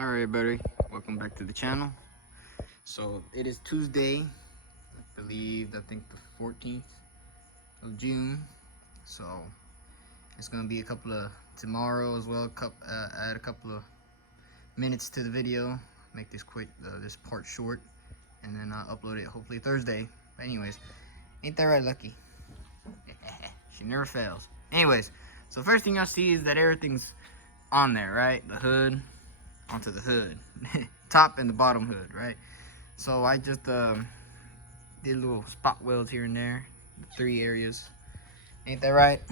Alright, everybody, welcome back to the channel. So it is Tuesday, I think the 14th of June. So it's gonna be a couple of tomorrow as well. Add a couple of minutes to the video, make this this part short, and then I'll upload it hopefully Thursday. But anyways, ain't that right, Lucky? She never fails. Anyways, so first thing y'all see is that everything's on there, right? The hood onto the hood, top and the bottom hood, right? So I just did little spot welds here and there, 3 areas. Ain't that right?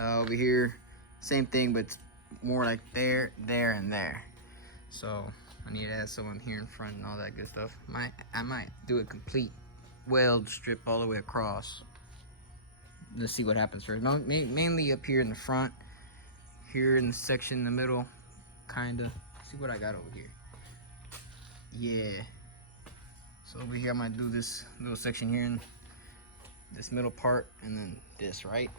Over here, same thing, but more like there, and there. So I need to add someone here in front and all that good stuff. I might do a complete weld strip all the way across. Let's see what happens first. Mainly up here in the front, here in the section in the middle, kinda. See what I got over here. Yeah. So over here I might do this little section here in this middle part, and then this, right?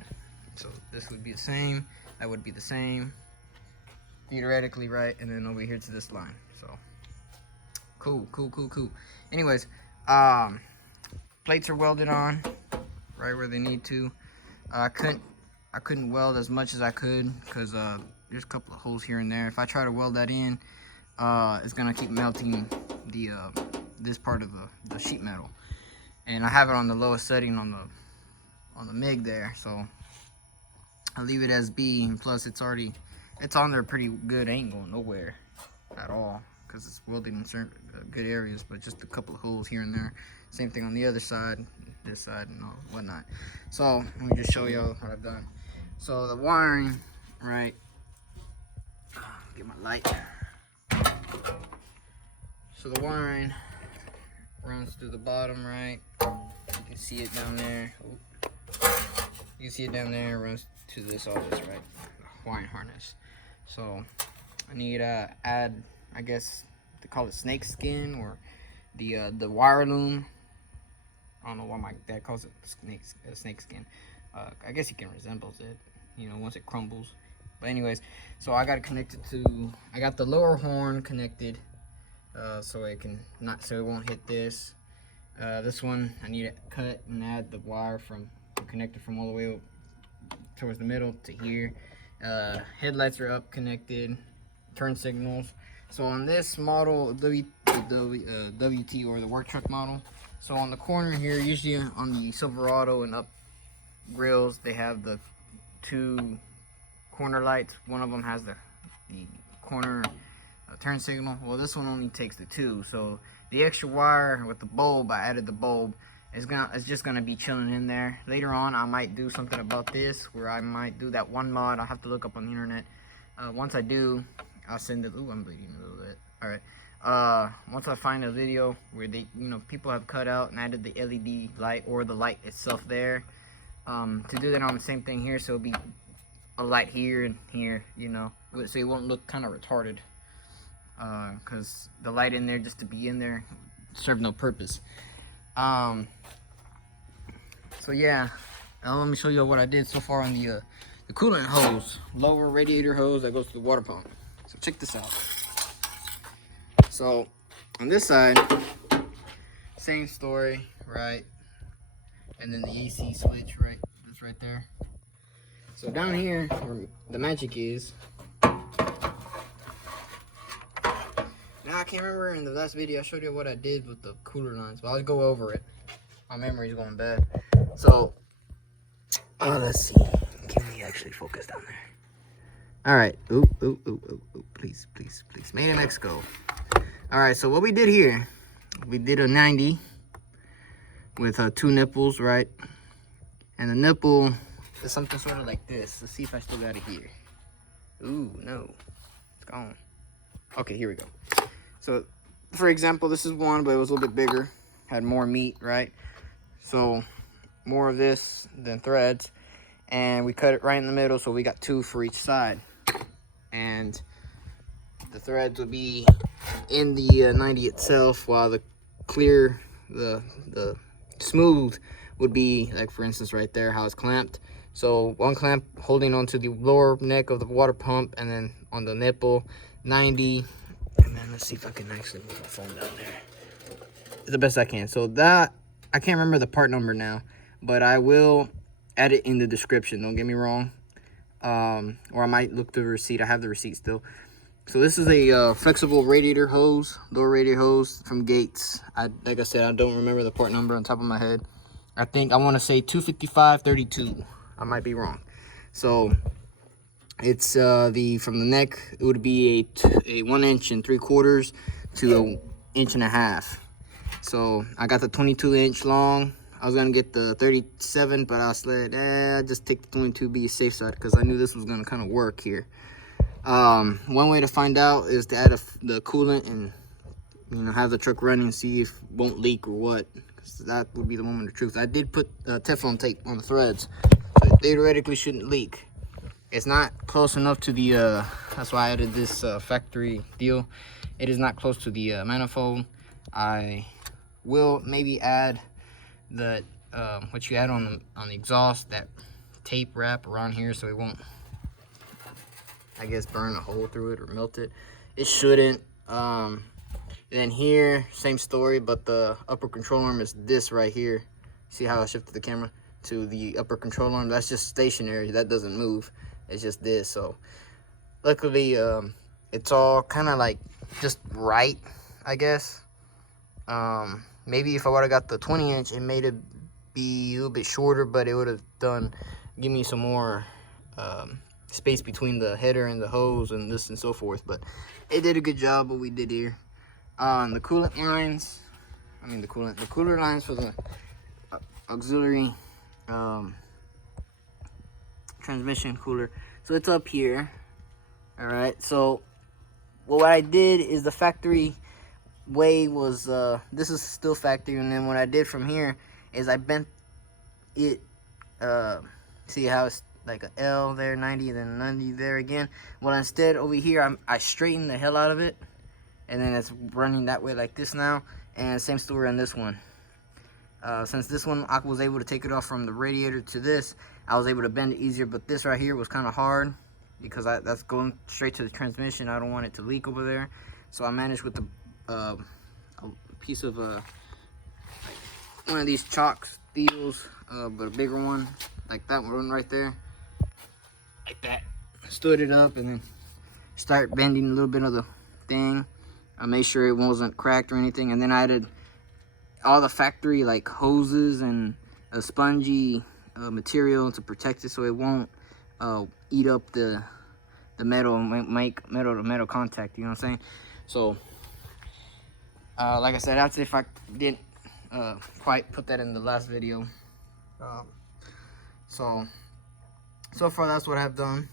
So this would be the same, that would be the same, theoretically, right? And then over here to this line. So cool. Anyways, plates are welded on right where they need to. I couldn't weld as much as I could because there's a couple of holes here and there. If I try to weld that in, it's gonna keep melting the this part of the sheet metal, and I have it on the lowest setting on the MIG there, so I'll leave it as B. And plus it's on there pretty good, ain't going nowhere at all because it's welded in certain good areas, but just a couple of holes here and there. Same thing on the other side, this side, and all whatnot. So let me just show y'all what I've done. So the wiring, right? Get my light. So the wiring runs through the bottom, right? You can see it down there. You can see it down there. It runs to this, all this, right? Wiring harness. So I need to add, I guess they call it snake skin, or the wire loom. I don't know why my dad calls it snake skin. I guess he can resembles it, you know, once it crumbles. But anyways, so I got it connected to, I got the lower horn connected, so it won't hit this. This one I need to cut and add the wire connected from all the way towards the middle to here. Headlights are up, connected, turn signals. So on this model, WT, or the work truck model, so on the corner here, usually on the Silverado and up grills, they have the 2 corner lights. One of them has the corner turn signal. Well, this one only takes the 2. So the extra wire with the bulb, I added the bulb. It's just gonna be chilling in there. Later on, I might do something about this, where I might do that one mod. I'll have to look up on the internet. Once I do, I'll send it. Ooh, I'm bleeding a little bit. All right. Once I find a video where people have cut out and added the LED light or the light itself there, to do that on the same thing here, so it'll be a light here and here, so it won't look kind of retarded, because the light in there just to be in there served no purpose. So yeah, now let me show you what I did so far on the coolant hose, lower radiator hose that goes to the water pump. So check this out. So on this side, same story, right? And then the AC switch, right? That's right there. So down here, where the magic is. Now I can't remember in the last video I showed you what I did with the cooler lines, but I'll go over it. My memory's going bad. So, let's see. Can we actually focus down there? All right. Ooh. Please. Made in Mexico. All right. So what we did here, we did a 90 with 2 nipples, right? And the nipple is something sort of like this. Let's see if I still got it here. Ooh, no. It's gone. Okay, here we go. So, for example, this is one, but it was a little bit bigger. Had more meat, right? So, more of this than threads. And we cut it right in the middle, so we got 2 for each side. And the threads would be in the 90 itself, while the clear, the smooth would be, like for instance right there, how it's clamped. So one clamp holding onto the lower neck of the water pump, and then on the nipple, 90. And then let's see if I can actually move my phone down there the best I can. So that, I can't remember the part number now, but I will add it in the description, don't get me wrong. Or I might look through the receipt. I have the receipt still. So this is a flexible radiator hose, door radiator hose from Gates. Like I said, I don't remember the part number on top of my head. I think I want to say 25532. I might be wrong. So it's from the neck, it would be a 1 inch and 3/4 to an 1.5 inches. So I got the 22-inch long. I was gonna get the 37, but I said, I just take the 22, be a safe side, because I knew this was gonna kind of work here. One way to find out is to add the coolant and, you know, have the truck running and see if it won't leak or what. Because that would be the moment of truth. I did put Teflon tape on the threads, so it theoretically shouldn't leak. It's not close enough to the, that's why I added this factory deal. It is not close to the manifold. I will maybe add the what you add on the exhaust, that tape wrap around here, so it won't, I guess, burn a hole through it or melt it. It shouldn't. Then here, same story, but the upper control arm is this right here. See how I shifted the camera to the upper control arm? That's just stationary. That doesn't move. It's just this. So luckily, it's all kind of like just right, I guess. Maybe if I would have got the 20-inch, it made it be a little bit shorter, but it would have give me some more space between the header and the hose and this and so forth. But it did a good job what we did here. The coolant lines, the cooler lines for the auxiliary transmission cooler. So it's up here. All right. So what I did is the factory way was this is still factory, and then what I did from here is I bent it. See how it's like a L there, 90, then 90 there again. Well, instead over here I straightened the hell out of it, and then it's running that way like this now. And same story on this one. Since this one I was able to take it off from the radiator to this, I was able to bend it easier. But this right here was kind of hard because that's going straight to the transmission. I don't want it to leak over there, so I managed with the a piece of like one of these chalk steels, but a bigger one, like that one right there, like that. Stood it up and then start bending a little bit of the thing. I made sure it wasn't cracked or anything, and then I added all the factory like hoses and a spongy material to protect it so it won't eat up the metal and make metal to metal contact, you know what I'm saying? So like I said, that's if I didn't quite put that in the last video. So far that's what I've done.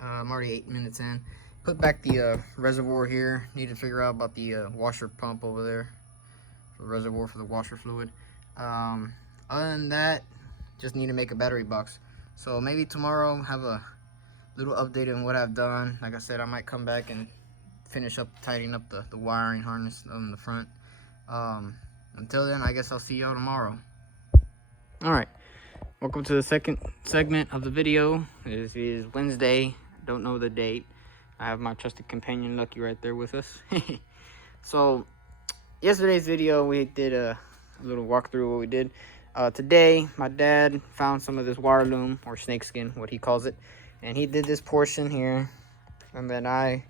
I'm already 8 minutes in. Put back the reservoir here. Need to figure out about the washer pump over there, for the reservoir for the washer fluid. Other than that, just need to make a battery box. So maybe tomorrow have a little update on what I've done. Like I said, I might come back and finish up tidying up the wiring harness on the front. Until then, I guess I'll see y'all tomorrow. Alright, welcome to the second segment of the video. This is Wednesday. Don't know the date. I have my trusted companion Lucky right there with us. So yesterday's video we did a little walkthrough of what we did. Today my dad found some of this wire loom, or snakeskin, what he calls it, and he did this portion here, and then I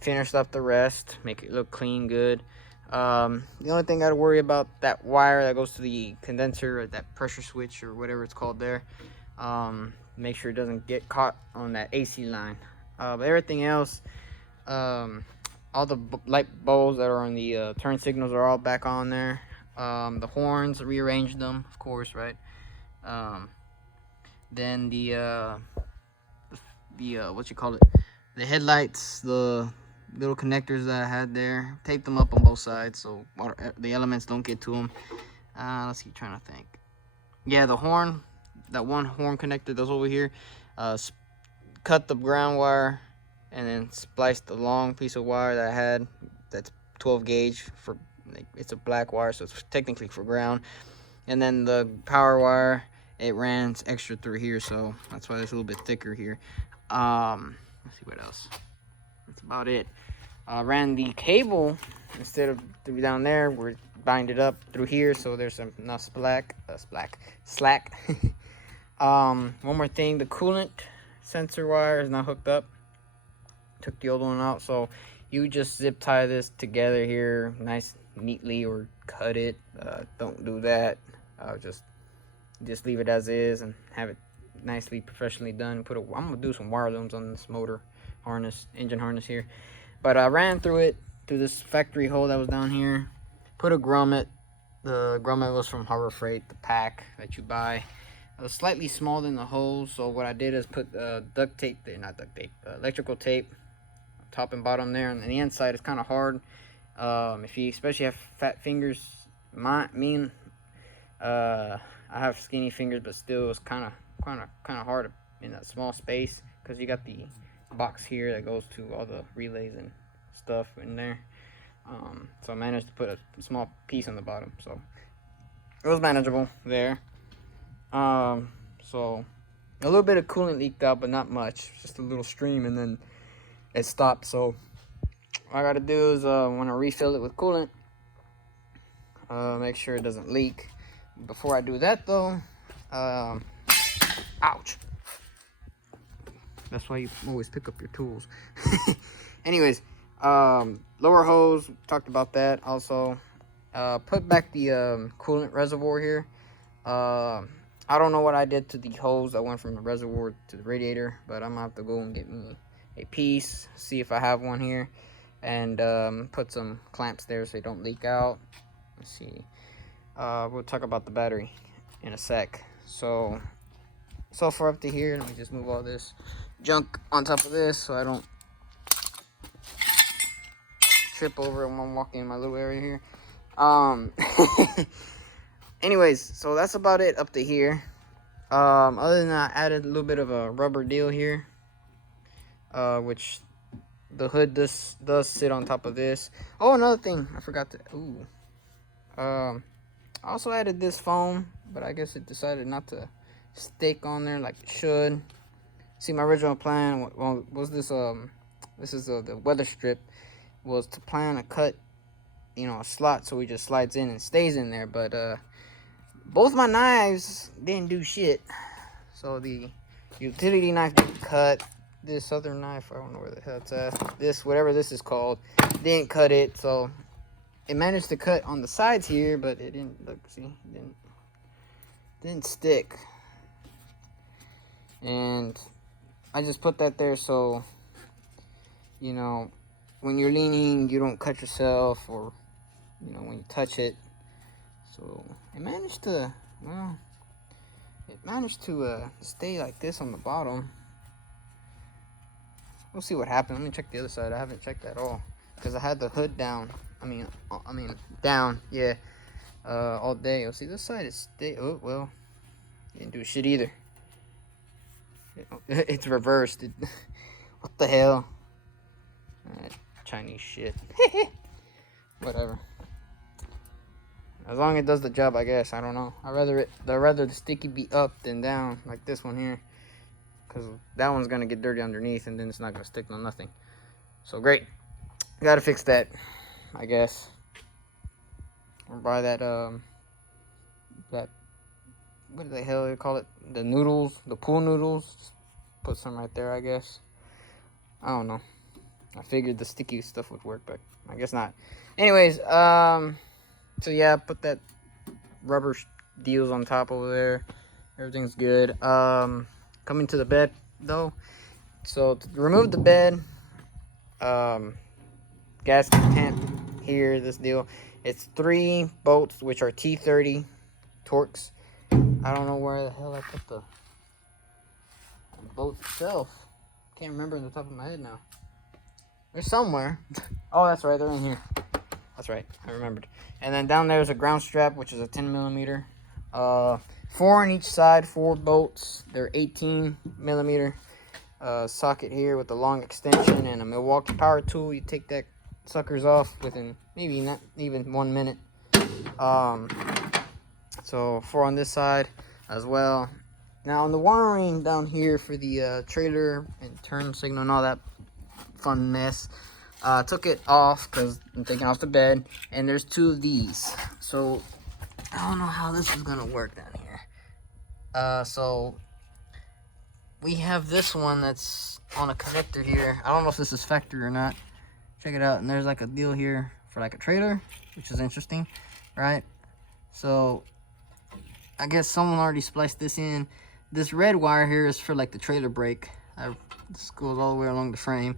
finished up the rest, make it look clean, good. The only thing I gotta worry about, that wire that goes to the condenser, or that pressure switch, or whatever it's called there. Make sure it doesn't get caught on that AC line. But everything else, all the light bulbs that are on the turn signals are all back on there. The horns, rearranged them, of course, right? Then the what you call it, the headlights, the little connectors that I had there, taped them up on both sides so the elements don't get to them. Let's keep trying to think. Yeah, the horn, that one horn connector that's over here, cut the ground wire and then spliced the long piece of wire that I had, that's 12 gauge for, like, it's a black wire, so it's technically for ground. And then the power wire, it ran extra through here, so that's why it's a little bit thicker here. Let's see what else. about it. Ran the cable instead of through down there. We're bind it up through here, so there's enough slack. One more thing, the coolant sensor wire is not hooked up. Took the old one out, so you just zip tie this together here, nice neatly, or cut it. Don't do that. Just leave it as is and have it nicely professionally done. I'm gonna do some wire looms on this motor harness, engine harness here. But I ran through this factory hole that was down here. Put a grommet. The grommet was from Harbor Freight, the pack that you buy. It was slightly smaller than the hole, so what I did is put electrical tape, top and bottom there, and the inside is kind of hard. If you especially have fat fingers, I have skinny fingers, but still it was kind of hard in that small space, because you got the box here that goes to all the relays and stuff in there. So I managed to put a small piece on the bottom, so it was manageable there. So a little bit of coolant leaked out, but not much, just a little stream, and then it stopped. So what I gotta do is when I refill it with coolant, make sure it doesn't leak. Before I do that though, ouch, that's why you always pick up your tools. Anyways, lower hose, talked about that also. Put back the coolant reservoir here. I don't know what I did to the hose that went from the reservoir to the radiator, but I'm gonna have to go and get me a piece, see if I have one here, and put some clamps there so they don't leak out. Let's see. We'll talk about the battery in a sec. So far up to here, let me just move all this junk on top of this so I don't trip over it when I'm walking in my little area here. Anyways, so that's about it up to here. Other than that, I added a little bit of a rubber deal here, which the hood does sit on top of this. Oh, another thing I forgot to. I also added this foam, but I guess it decided not to stick on there like it should. See, my original plan was this. This is the weather strip. Was to plan a cut, a slot, so it just slides in and stays in there. But both my knives didn't do shit. So the utility knife didn't cut. This other knife, I don't know where the hell it's at. This, whatever this is called, didn't cut it. So it managed to cut on the sides here, but it didn't. Look, see, it didn't stick. And I just put that there so, when you're leaning, you don't cut yourself, or when you touch it. So it managed to stay like this on the bottom. We'll see what happened. Let me check the other side. I haven't checked at all because I had the hood down. I mean down, yeah, all day. You'll see this side is oh well, didn't do shit either. It's reversed. What the hell? Chinese shit. Whatever. As long as it does the job, I guess. I don't know. I'd rather the sticky be up than down, like this one here, because that one's gonna get dirty underneath, and then it's not gonna stick no nothing. So great. Gotta fix that, I guess. Or buy that what the hell do they call it? The noodles, the pool noodles. Just put some right there, I guess. I don't know. I figured the sticky stuff would work, but I guess not. Anyways, so yeah, put that rubber deals on top over there. Everything's good. Coming to the bed though. So to remove the bed, gasket tent here, this deal. It's 3 bolts, which are T30 Torx. I don't know where the hell I put the bolt itself. Can't remember on the top of my head now. They're somewhere. Oh, that's right, they're in here. That's right, I remembered. And then down there is a ground strap, which is a 10mm. 4 on each side, 4 bolts. They're 18mm. Socket here with a long extension and a Milwaukee power tool. You take that suckers off within maybe not even 1 minute. So 4 on this side as well. Now on the wiring down here for the trailer and turn signal and all that fun mess. Took it off because I'm taking off the bed, and there's 2 of these. So I don't know how this is gonna work down here. So we have this one that's on a connector here. I don't know if this is factory or not. Check it out, and there's like a deal here for like a trailer, which is interesting, right? So I guess someone already spliced this in. This red wire here is for like the trailer brake. This goes all the way along the frame.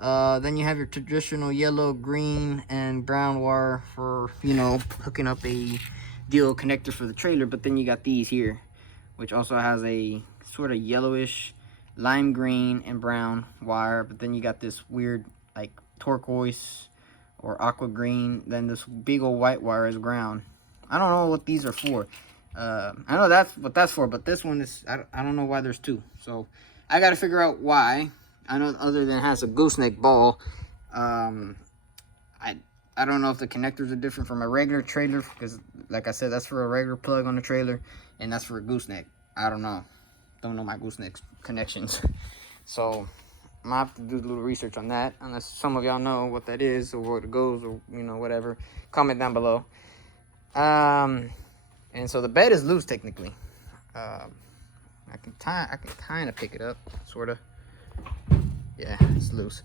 Then you have your traditional yellow, green, and brown wire for, you know, hooking up a deal connector for the trailer. But then you got these here, which also has a sort of yellowish, lime green, and brown wire. But then you got this weird like turquoise or aqua green. Then this big old white wire is ground. I don't know what these are for. I know that's what that's for, but this one is, I don't know why there's 2. So I got to figure out why. I know other than it has a gooseneck ball. I don't know if the connectors are different from a regular trailer, because like I said, that's for a regular plug on the trailer, and that's for a gooseneck. I don't know. Don't know my gooseneck connections. So I'm gonna have to do a little research on that, unless some of y'all know what that is or where it goes, or you know, whatever. Comment down below. And so the bed is loose technically. I can kind of pick it up, sort of. Yeah, it's loose.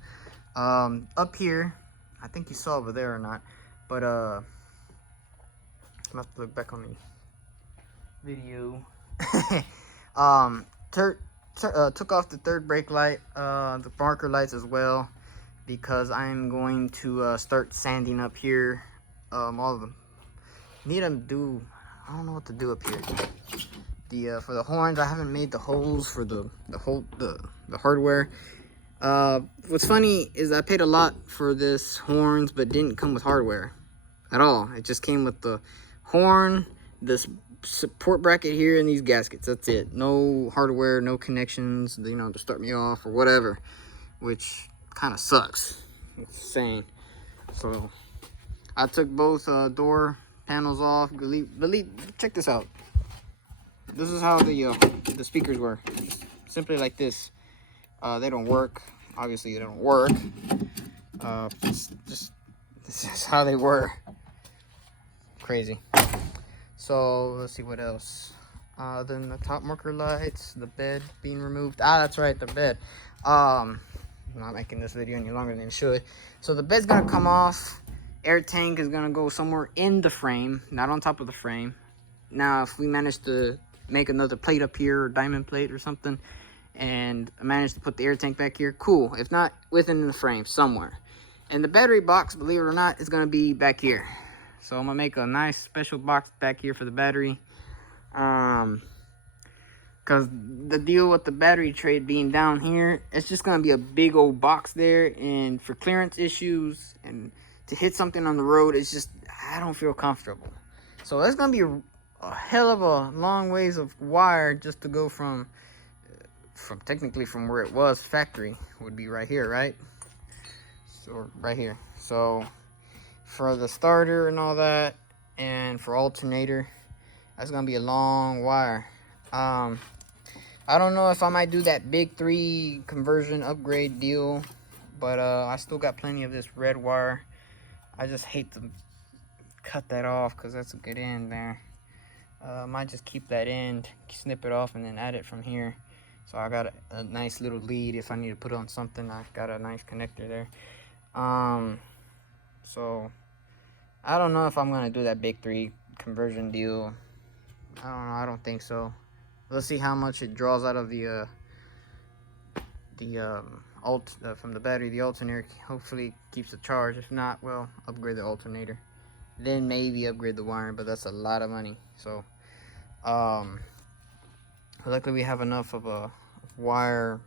Up here, I think you saw over there or not, but I have to look back on the video. Took off the third brake light, the marker lights as well, because I'm going to start sanding up here. All of them. Need to do. I don't know what to do up here. For the horns, I haven't made the holes for the hardware. What's funny is I paid a lot for this horns, but didn't come with hardware at all. It just came with the horn, this support bracket here, and these gaskets. That's it. No hardware, no connections, you know, to start me off or whatever, which kind of sucks. It's insane. So I took both door panels off. Check this out. This is how the speakers were. Simply like this. They don't work. Obviously, they don't work. This is how they were. Crazy. So let's see what else. Then the top marker lights, the bed being removed. That's right, the bed. I'm not making this video any longer than it should. So the bed's gonna come off. Air tank is gonna go somewhere in the frame, not on top of the frame. Now, if we manage to make another plate up here, or diamond plate or something, and I managed to put the air tank back here, cool. If not, within the frame somewhere. And the battery box, believe it or not, is gonna be back here. So I'm gonna make a nice special box back here for the battery. Cause the deal with the battery tray being down here, it's just gonna be a big old box there, and for clearance issues and to hit something on the road, it's just, I don't feel comfortable. So that's gonna be a hell of a long ways of wire just to go from technically from where it was factory, would be right here, right? So right here. So for the starter and all that, and for alternator, that's gonna be a long wire. I don't know if I might do that big 3 conversion upgrade deal, but I still got plenty of this red wire. I just hate to cut that off because that's a good end there. Might just keep that end, snip it off, and then add it from here. So I got a nice little lead if I need to put on something. I got a nice connector there. So I don't know if I'm gonna do that big 3 conversion deal. I don't know. I don't think so. Let's see how much it draws out of the from the battery. The alternator hopefully keeps the charge. If not, well, upgrade the alternator. Then maybe upgrade the wiring, but that's a lot of money. So luckily we have enough of a wire,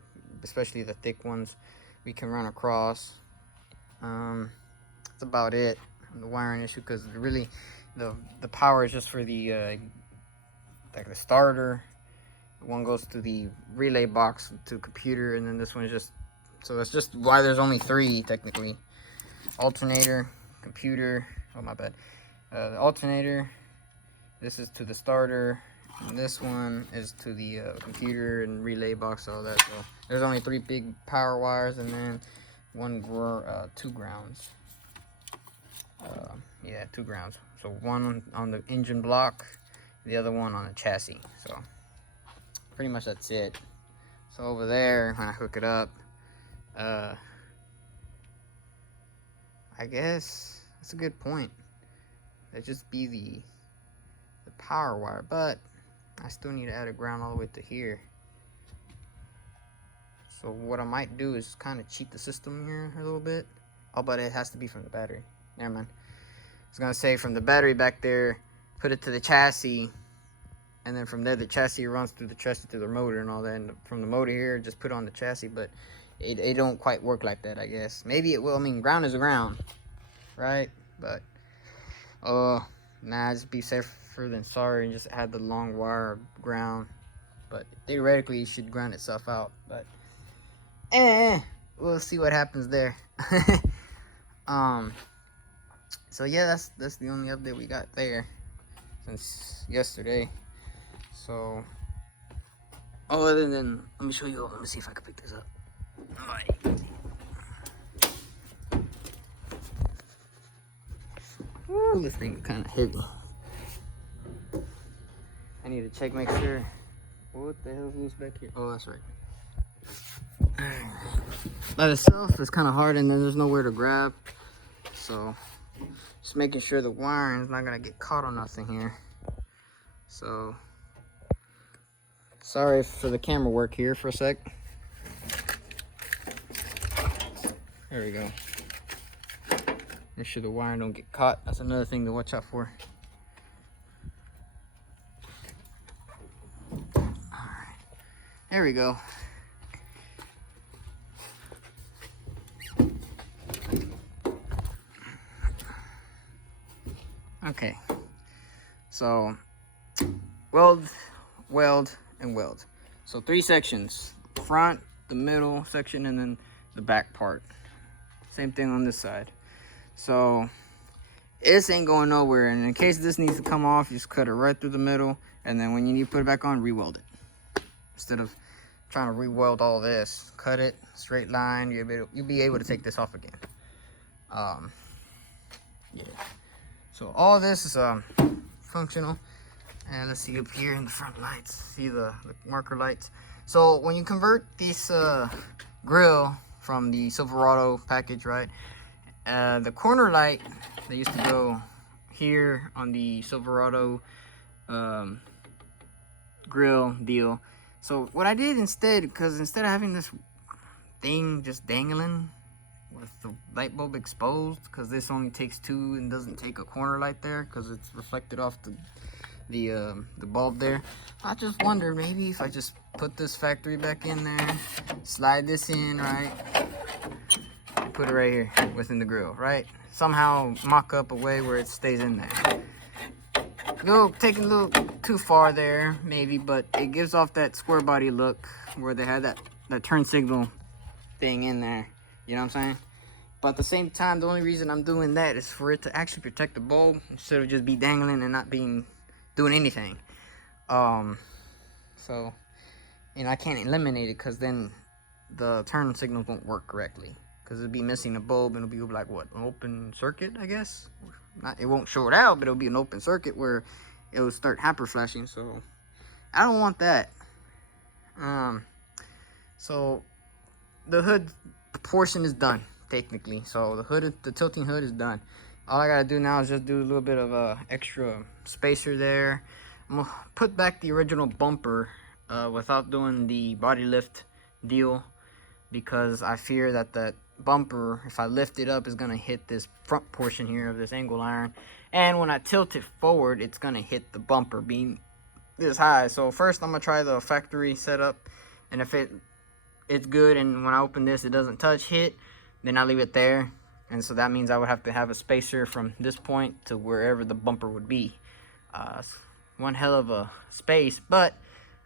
especially the thick ones, we can run across. That's about it. The wiring issue, because really the power is just for the like the starter. One goes to the relay box to computer, and then this one is just, so that's just why there's only 3 technically. Alternator, computer, oh my bad, the alternator, this is to the starter, and this one is to the computer and relay box, all that. So there's only 3 big power wires, and then 2 grounds. Yeah, 2 grounds. So one on the engine block, the other one on the chassis. So pretty much that's it. So over there, when I hook it up, I guess that's a good point. That'd just be the power wire, but I still need to add a ground all the way to here. So what I might do is kind of cheat the system here a little bit. Oh, but it has to be from the battery. Never mind. I was gonna say from the battery back there, put it to the chassis, and then from there the chassis runs through the chassis to the motor and all that, and from the motor here just put on the chassis. But it don't quite work like that, I guess. Maybe it will. I mean, ground is ground, right? But nah, just be safer than sorry and just add the long wire ground. But theoretically it should ground itself out, but we'll see what happens there. So yeah, that's the only update we got there since yesterday. So other than, let me show you, let me see if I can pick this up. Ooh, this thing kind of heavy. I need to check, make sure. What the hell's loose back here? Oh, that's right. By itself, it's kind of hard, and then there's nowhere to grab. So just making sure the wiring is not gonna get caught on nothing here. So sorry for the camera work here for a sec. There we go. Make sure the wiring don't get caught. That's another thing to watch out for. Alright, there we go. Okay, so weld, and weld. So 3 sections: front, the middle section, and then the back part. Same thing on this side. So this ain't going nowhere, and in case this needs to come off, you just cut it right through the middle, and then when you need to put it back on, re-weld it. Instead of trying to re-weld all this, cut it straight line. You'll be able to take this off again. Yeah. So all this is functional. And let's see up here in the front lights. See the marker lights. So when you convert this grill from the Silverado package, right? The corner light that used to go here on the Silverado grill deal. So what I did instead, because instead of having this thing just dangling with the light bulb exposed, because this only takes 2 and doesn't take a corner light there because it's reflected off the bulb there. I just wondered maybe if I just put this factory back in there, slide this in, right, and put it right here within the grill, right? Somehow mock up a way where it stays in there. Take a little too far there maybe, but it gives off that square body look where they had that turn signal thing in there. You know what I'm saying? But at the same time, the only reason I'm doing that is for it to actually protect the bulb instead of just be dangling and not doing anything. So, and I can't eliminate it because then the turn signals won't work correctly because it'll be missing a bulb and it'll be like what, an open circuit, I guess. It won't short out, but it'll be an open circuit where it'll start hyper flashing. So I don't want that. So the hood portion is done technically. So the tilting hood is done. All I gotta do now is just do a little bit of a extra spacer there. I'm gonna put back the original bumper without doing the body lift deal because I fear that bumper, if I lift it up, is gonna hit this front portion here of this angle iron, and when I tilt it forward, it's gonna hit the bumper being this high. So first I'm gonna try the factory setup, and if it's good and when I open this it doesn't touch hit, then I leave it there. And so that means I would have to have a spacer from this point to wherever the bumper would be. One hell of a space, but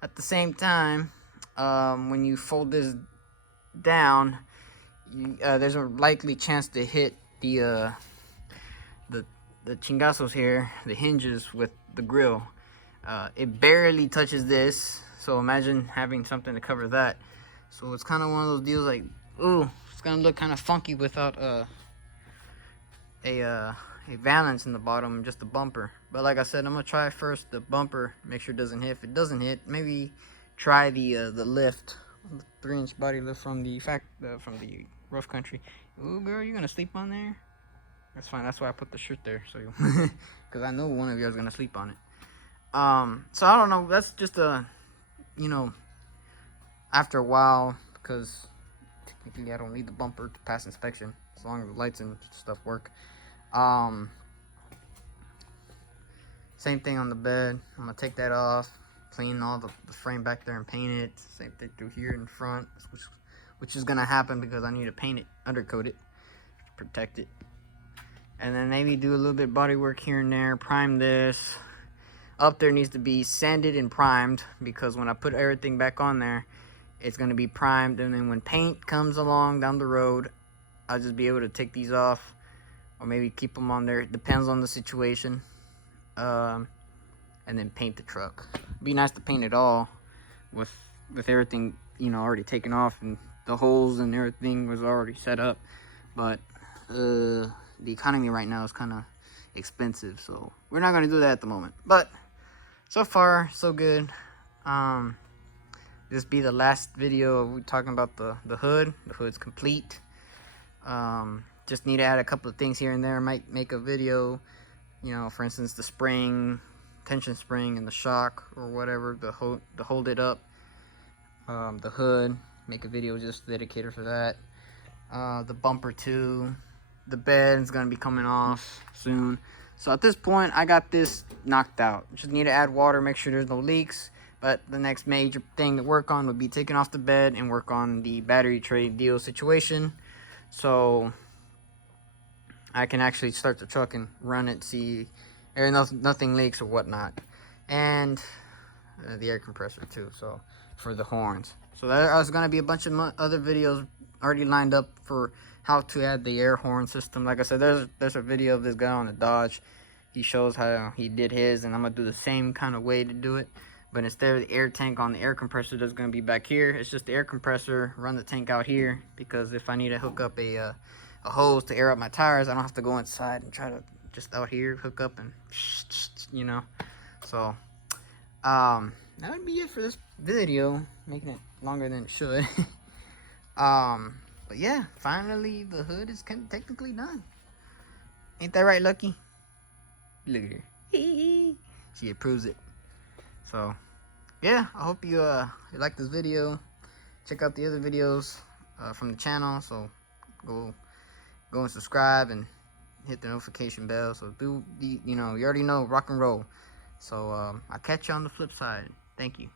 at the same time, when you fold this down, there's a likely chance to hit the chingazos here, the hinges with the grill. It barely touches this, so imagine having something to cover that. So it's kind of one of those deals like, ooh, It's gonna look kind of funky without a valance in the bottom, just the bumper. But like I said, I'm gonna try first the bumper, make sure it doesn't hit. If it doesn't hit, maybe try the lift, the 3-inch body lift from the rough country. Ooh, girl, you gonna sleep on there? That's fine. That's why I put the shirt there, so you, because I know one of you is gonna sleep on it. So I don't know. That's just a, you know, after a while, because technically I don't need the bumper to pass inspection as long as the lights and stuff work. Same thing on the bed. I'm gonna take that off, clean all the frame back there and paint it. Same thing through here in front, which is gonna happen because I need to paint it, undercoat it, protect it, and then maybe do a little bit of body work here and there. Prime this. Up there needs to be sanded and primed because when I put everything back on there, it's gonna be primed, and then when paint comes along down the road, I'll just be able to take these off or maybe keep them on there. It depends on the situation. And then paint the truck. It'd be nice to paint it all with everything, you know, already taken off and the holes and everything was already set up. But the economy right now is kind of expensive, so we're not going to do that at the moment. But so far so good. This be the last video. We're talking about the hood. The hood's complete. Just need to add a couple of things here and there. Might make a video, you know, for instance, the spring, tension spring, and the shock or whatever, to hold it up. The hood, make a video just dedicated for that. The bumper too. The bed is gonna be coming off soon. So at this point, I got this knocked out. Just need to add water, make sure there's no leaks. But the next major thing to work on would be taking off the bed and work on the battery tray deal situation. So I can actually start the truck and run it, see nothing leaks or whatnot. And the air compressor too, so for the horns. So there's going to be a bunch of other videos already lined up for how to add the air horn system. Like I said, there's a video of this guy on the Dodge. He shows how he did his, and I'm going to do the same kind of way to do it. But instead of the air tank on the air compressor that's going to be back here, it's just the air compressor, run the tank out here, because if I need to hook up a hose to air up my tires, I don't have to go inside and try to just out here hook up and, you know. So that would be it for this video, making it longer than it should. But yeah, finally the hood is technically done. Ain't that right, Lucky? Look at her. She approves it. So yeah, I hope you like this video. Check out the other videos from the channel. So go and subscribe and hit the notification bell. So you know, you already know, rock and roll. So I'll catch you on the flip side. Thank you.